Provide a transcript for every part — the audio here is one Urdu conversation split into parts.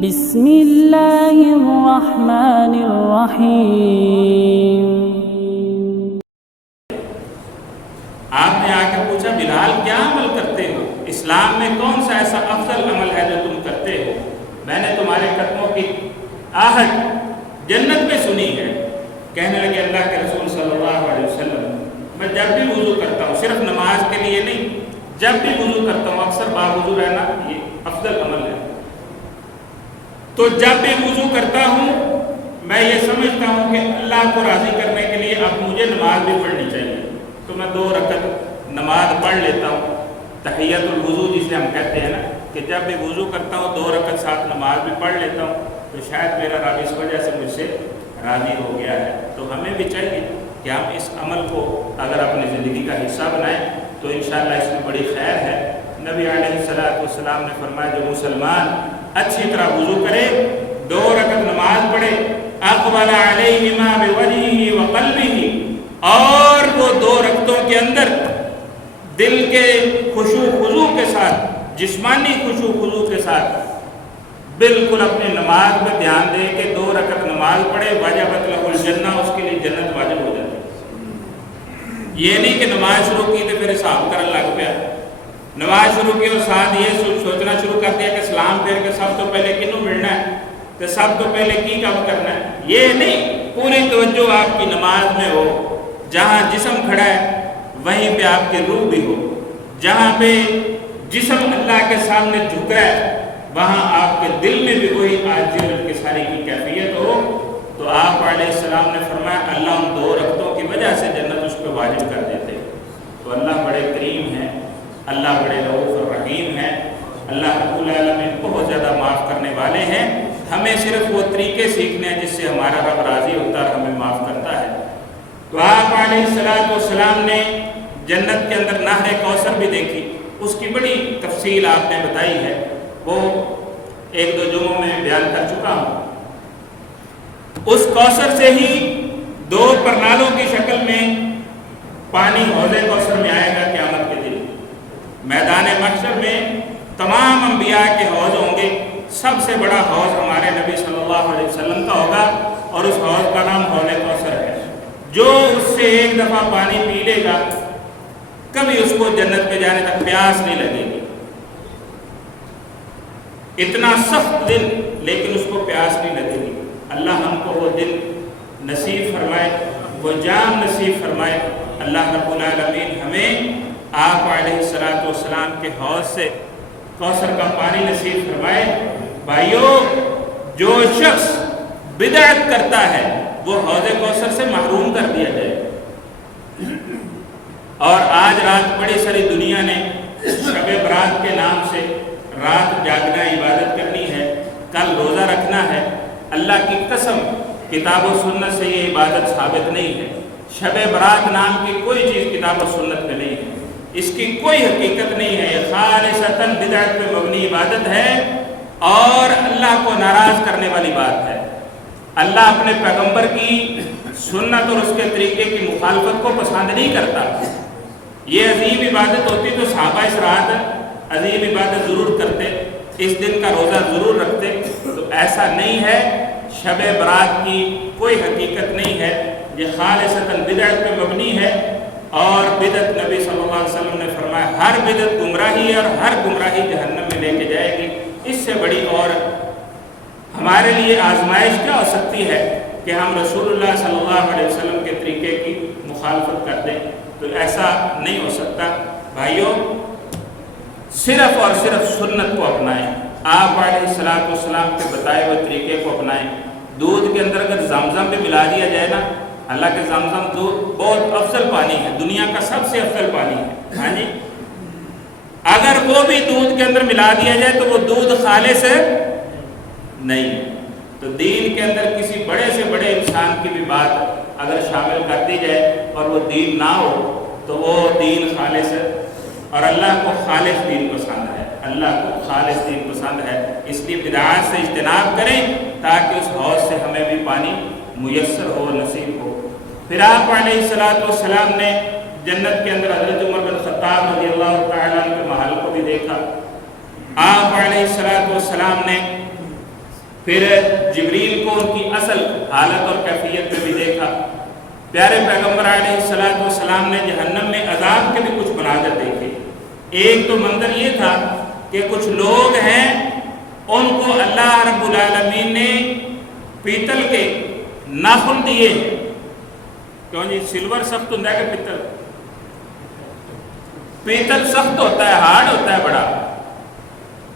بسم اللہ الرحمن الرحیم۔ آپ نے آ کے پوچھا بلال کیا عمل کرتے ہو؟ اسلام میں کون سا ایسا افضل عمل ہے جو تم کرتے ہو؟ میں نے تمہارے قدموں کی آہٹ جنت میں سنی ہے۔ کہنے لگے اللہ کے رسول صلی اللہ علیہ وسلم، میں جب بھی وضو کرتا ہوں، صرف نماز کے لیے نہیں، جب بھی وضو کرتا ہوں اکثر باوضو رہنا یہ افضل عمل ہے، تو جب بھی وضو کرتا ہوں میں یہ سمجھتا ہوں کہ اللہ کو راضی کرنے کے لیے اب مجھے نماز بھی پڑھنی چاہیے، تو میں 2 رکعت نماز پڑھ لیتا ہوں، تحیۃ الوضو جسے ہم کہتے ہیں نا، کہ جب بھی وضو کرتا ہوں 2 رکعت ساتھ نماز بھی پڑھ لیتا ہوں، تو شاید میرا رب اس وجہ سے مجھ سے راضی ہو گیا ہے۔ تو ہمیں بھی چاہیے کہ ہم اس عمل کو اگر اپنی زندگی کا حصہ بنائیں تو انشاءاللہ اس میں بڑی خیر ہے۔ نبی علیہ السلام نے فرمایا جو مسلمان اچھی طرح وضو کرے، 2 رکعت نماز پڑھے، اقبل علیہما بوجہہ وقلبہ، اور وہ 2 رکعتوں کے اندر دل کے خشوع خضوع کے ساتھ، جسمانی خشوع خضوع کے ساتھ بالکل اپنی نماز پہ دھیان دے کہ 2 رکعت نماز پڑھے، وجبت لہ الجنہ، اس کے لیے جنت واجب ہو جاتی ہے۔ یہ نہیں کہ نماز شروع کی تو پھر حساب کرنے لگ پیا، نماز شروع کی اور ساتھ یہ سوچنا شروع کر دیا کہ سلام پھیر کے سب تو پہلے کنوں ملنا ہے تو سب تو پہلے کی کام کرنا ہے، یہ نہیں، پوری توجہ آپ کی نماز میں ہو، جہاں جسم کھڑا ہے وہیں پہ آپ کی روح بھی ہو، جہاں پہ جسم اللہ کے سامنے جھک رہا ہے وہاں آپ کے دل میں بھی وہی عاجزی اور انکساری کی کیفیت ہو۔ تو آپ علیہ السلام نے فرمایا اللہ ان 2 رکعتوں کی وجہ سے جنت اس پہ واجب کر دیتے۔ تو اللہ بڑے کریم ہیں، اللہ بڑے رؤوف الرحیم ہیں، اللہ رب العالمین بہت زیادہ معاف کرنے والے ہیں۔ ہمیں صرف وہ طریقے سیکھنے ہیں جس سے ہمارا رب راضی ہوتا ہے اور ہمیں معاف کرتا ہے۔ تو آپ علیہ السلام نے جنت کے اندر نہر کوثر بھی دیکھی، اس کی بڑی تفصیل آپ نے بتائی ہے، وہ 1-2 جمعوں میں بیان کر چکا ہوں۔ اس کوثر سے ہی 2 پرنالوں کی شکل میں پانی حوض کوثر میں آئے گا قیامت کے دن۔ میدان محشر میں تمام انبیاء کے حوض ہوں گے، سب سے بڑا حوض ہمارے نبی صلی اللہ علیہ وسلم کا ہوگا، اور اس حوض کا نام حوض کوثر ہے۔ جو اس سے 1 دفعہ پانی پی لے گا کبھی اس کو جنت میں جانے تک پیاس نہیں لگے گی، اتنا سخت دن لیکن اس کو پیاس نہیں لگے گی۔ اللہ ہم کو وہ دن نصیب فرمائے، وہ جام نصیب فرمائے۔ اللہ رب العالمین ہمیں آپ علیہ السلام کے حوض سے کوثر کا پانی نصیب فرمائے۔ بھائیو، جو شخص بدعت کرتا ہے وہ حوض کوثر سے محروم کر دیا جائے۔ اور آج رات بڑی ساری دنیا نے شب برات کے نام سے رات جاگنا عبادت کرنی ہے، کل روزہ رکھنا ہے۔ اللہ کی قسم کتاب و سنت سے یہ عبادت ثابت نہیں ہے۔ شب برات نام کی کوئی چیز کتاب و سنت میں نہیں ہے، اس کی کوئی حقیقت نہیں ہے، یہ خالصتاً بدعت پہ مبنی عبادت ہے اور اللہ کو ناراض کرنے والی بات ہے۔ اللہ اپنے پیغمبر کی سنت اور اس کے طریقے کی مخالفت کو پسند نہیں کرتا۔ یہ عظیم عبادت ہوتی تو صحابہ اس رات عظیم عبادت ضرور کرتے، اس دن کا روزہ ضرور رکھتے، تو ایسا نہیں ہے۔ شب برات کی کوئی حقیقت نہیں ہے، یہ خالصتاً بدعت پہ مبنی ہے، اور بدعت نبی صلی اللہ علیہ وسلم نے فرمایا ہر بدعت گمراہی ہے اور ہر گمراہی جہنم میں لے کے جائے گی۔ اس سے بڑی اور ہمارے لیے آزمائش کیا ہو سکتی ہے کہ ہم رسول اللہ صلی اللہ علیہ وسلم کے طریقے کی مخالفت کر دیں؟ تو ایسا نہیں ہو سکتا۔ بھائیوں، صرف اور صرف سنت کو اپنائیں، آپ علیہ السلام کے بتائے ہوئے طریقے کو اپنائیں۔ دودھ کے اندر اگر زمزم بھی ملا دیا جائے نا، حالانکہ زمزم دودھ بہت افضل پانی ہے، دنیا کا سب سے افضل پانی ہے، ہاں جی، اگر وہ بھی دودھ کے اندر ملا دیا جائے تو وہ دودھ خالص نہیں۔ تو دین کے اندر کسی بڑے سے بڑے انسان کی بھی بات اگر شامل کر دی جائے اور وہ دین نہ ہو تو وہ دین خالص ہے، اور اللہ کو خالص دین پسند ہے، اللہ کو خالص دین پسند ہے۔ اس لیے بدعات سے اجتناب کریں تاکہ اس حوض سے ہمیں بھی پانی میسر ہو، نصیب ہو۔ پھر آپ علیہ السلام نے جنت کے اندر حضرت عمر بن خطاب رضی اللہ تعالیٰ عنہ کے محل کو بھی دیکھا۔ آپ علیہ السلام نے پھر جبریل کو ان کی اصل حالت اور کیفیت میں بھی دیکھا۔ پیارے پیغمبر علیہ الصلوۃ والسلام نے جہنم میں عذاب کے بھی کچھ مناظر دیکھے۔ ایک تو منظر یہ تھا کہ کچھ لوگ ہیں ان کو اللہ رب العالمین نے پیتل کے ناخن دیے ہیں۔ کیوں جی سلور سخت ہوتا ہے کہ پیتل؟ پیتل سخت ہوتا ہے، ہارڈ ہوتا ہے بڑا۔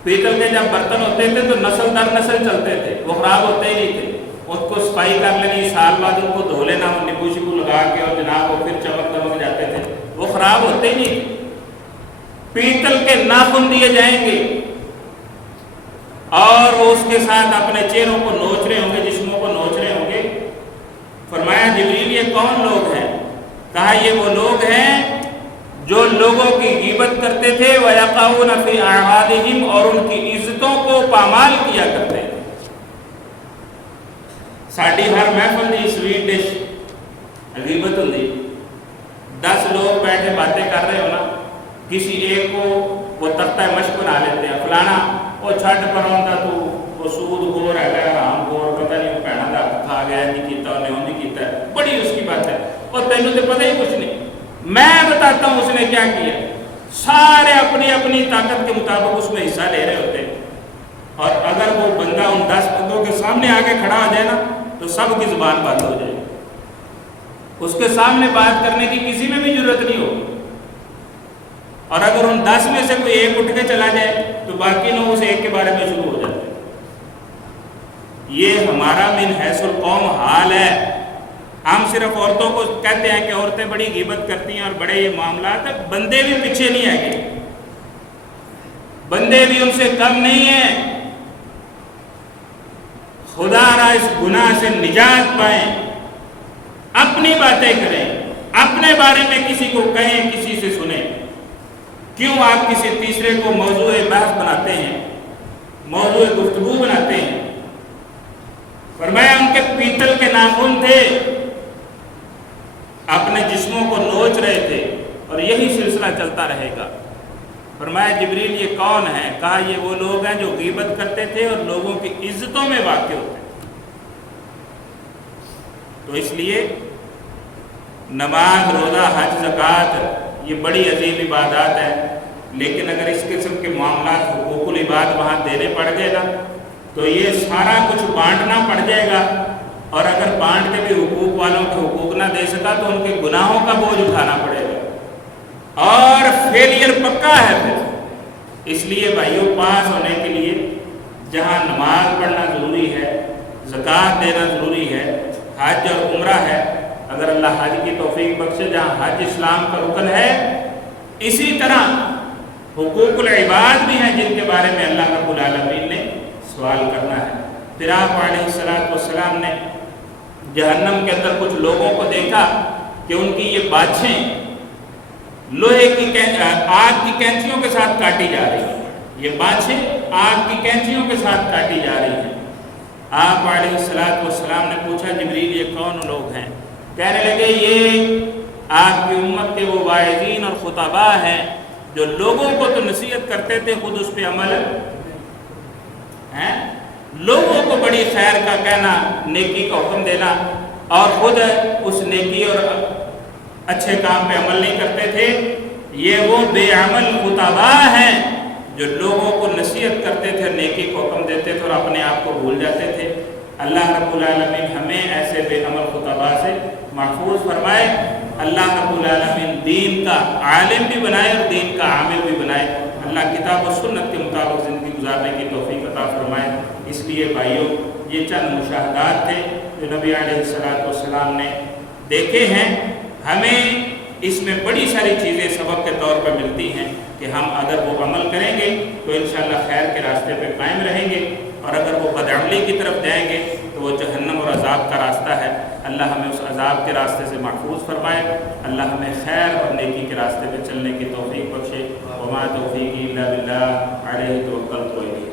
پیتل کے جب برتن ہوتے تھے تو نسل در نسل چلتے تھے، وہ خراب ہوتے ہی نہیں تھے۔ اس کو صفائی کر لینی، سال بعد ان کو دھو لینا، نیبو شبو لگا کے، اور جناب وہ پھر چمک دمک جاتے تھے، وہ خراب ہوتے ہی نہیں تھے۔ پیتل کے ناخن دیے جائیں گے اور وہ اس کے ساتھ اپنے چہروں کو نوچ رہے ہوں گے، جسموں کو نوچ رہے ہوں گے۔ فرمایا جبریل یہ کون لوگ ہیں؟ کہا یہ وہ لوگ ہیں جو لوگوں کی غیبت کرتے تھے، وَيَقَعُونَ فِي أَعْرَاضِهِمْ، اور ان کی عزتوں کو پامال کیا کرتے تھے۔ ساڑی ہر محفل دی سویٹ ڈش غیبت ہوندی، 10 لوگ بیٹھے باتیں کر رہے ہونا، کسی ایک کو وہ تختہ مشق بنا لیتے ہیں، فلانا وہ چھٹ پر ہوتا تو وہ سود گور ہے گیا، رام گور پتہ نہیں وہ پہنا دا کھا گیا، نہیں کیتا انہیں نہیں کیتا ہے، بڑی اس کی بات ہے، اور تینوں تو پتہ ہی کچھ نہیں۔ میں بتاتا ہوں اس نے کیا کیا۔ سارے اپنی اپنی طاقت کے مطابق اس میں حصہ لے رہے ہوتے ہیں، اور اگر وہ بندہ ان 10 بندوں کے سامنے آگے کھڑا ہو جائے نا تو سب کی زبان بند ہو جائے، اس کے سامنے بات کرنے کی کسی میں بھی ضرورت نہیں ہوگی۔ اور اگر ان 10 میں سے کوئی ایک اٹھ کے چلا جائے تو باقی لوگ اس ایک کے بارے میں شروع ہو جاتے ہیں۔ یہ ہمارا من حیث القوم حال ہے۔ ہم صرف عورتوں کو کہتے ہیں کہ عورتیں بڑی غیبت کرتی ہیں اور بڑے یہ معاملات ہیں، بندے بھی پیچھے نہیں آئے گے، بندے بھی ان سے کم نہیں ہیں۔ خدا را اس گناہ سے نجات پائیں، اپنی باتیں کریں، اپنے بارے میں کسی کو کہیں، کسی سے سنیں۔ کیوں آپ کسی تیسرے کو موضوع بحث بناتے ہیں، موضوع گفتگو بناتے ہیں؟ فرمایا ان کے پیتل کے ناخن تھے، اپنے جسموں کو نوچ رہے تھے، اور یہی سلسلہ چلتا رہے گا۔ فرمایا جبریل یہ کون ہے؟ کہا یہ وہ لوگ ہیں جو غیبت کرتے تھے اور لوگوں کی عزتوں میں واقع ہوتے تھے۔ تو اس لیے نماز، روزہ، حج، زکوٰۃ یہ بڑی عظیم عبادات ہے، لیکن اگر اس قسم کے معاملات حقوق العباد وہاں دینے پڑ گئے نا تو یہ سارا کچھ بانٹنا پڑ جائے گا، اور اگر بانٹ کے بھی حقوق والوں کے حقوق نہ دے سکا تو ان کے گناہوں کا بوجھ اٹھانا پڑے گا، اور فیلئر پکا ہے پھر۔ اس لیے بھائیوں، پاس ہونے کے لیے جہاں نماز پڑھنا ضروری ہے، زکوٰۃ دینا ضروری ہے، حج اور عمرہ ہے، اگر اللہ حج کی توفیق بخشے، جہاں حج اسلام کا رکن ہے، اسی طرح حقوق العباد بھی ہیں جن کے بارے میں اللہ رب العالمین نے سوال کرنا ہے۔ پھر آپ علیہ السلام نے جہنم کے اندر کچھ لوگوں کو دیکھا کہ ان کی یہ باچھیں لوہے کی آگ کی کینچیوں کے ساتھ کاٹی جا رہی ہیں، یہ باچھیں آگ کی کینچیوں کے ساتھ کاٹی جا رہی ہیں۔ آپ علیہ السلام نے پوچھا جبریل یہ کون لوگ ہیں؟ کہنے لگے یہ آپ کی امت کے وہ واعظین اور خطباء ہیں جو لوگوں کو تو نصیحت کرتے تھے، خود اس پہ عمل ہیں، لوگوں کو بڑی خیر کا کہنا، نیکی کا حکم دینا، اور خود اس نیکی اور اچھے کام پہ عمل نہیں کرتے تھے۔ یہ وہ بے عمل خطباء ہیں جو لوگوں کو نصیحت کرتے تھے، نیکی کو حکم دیتے تھے اور اپنے آپ کو بھول جاتے تھے۔ اللہ رب العالمین ہمیں ایسے بے عمل خطباء سے محفوظ فرمائے۔ اللہ رب العالمین دین کا عالم بھی بنائے اور دین کا عامل بھی بنائے۔ اللہ کتاب و سنت کے مطابق زندگی گزارنے کی توفیق عطا فرمائے۔ اس لیے بھائیوں، یہ چند مشاہدات تھے جو نبی علیہ السلام نے دیکھے ہیں۔ ہمیں اس میں بڑی ساری چیزیں سبق کے طور پر ملتی ہیں کہ ہم اگر وہ عمل کریں گے تو انشاءاللہ خیر کے راستے پہ قائم رہیں گے، اور اگر وہ بدعملی کی طرف جائیں گے تو وہ جہنم اور عذاب کا راستہ ہے۔ اللہ ہمیں اس عذاب کے راستے سے محفوظ فرمائے۔ اللہ ہمیں خیر اور نیکی کے راستے پہ چلنے کی توفیق بخشے۔ وما توفیقی الا باللہ، علیہ توکلت و الیہ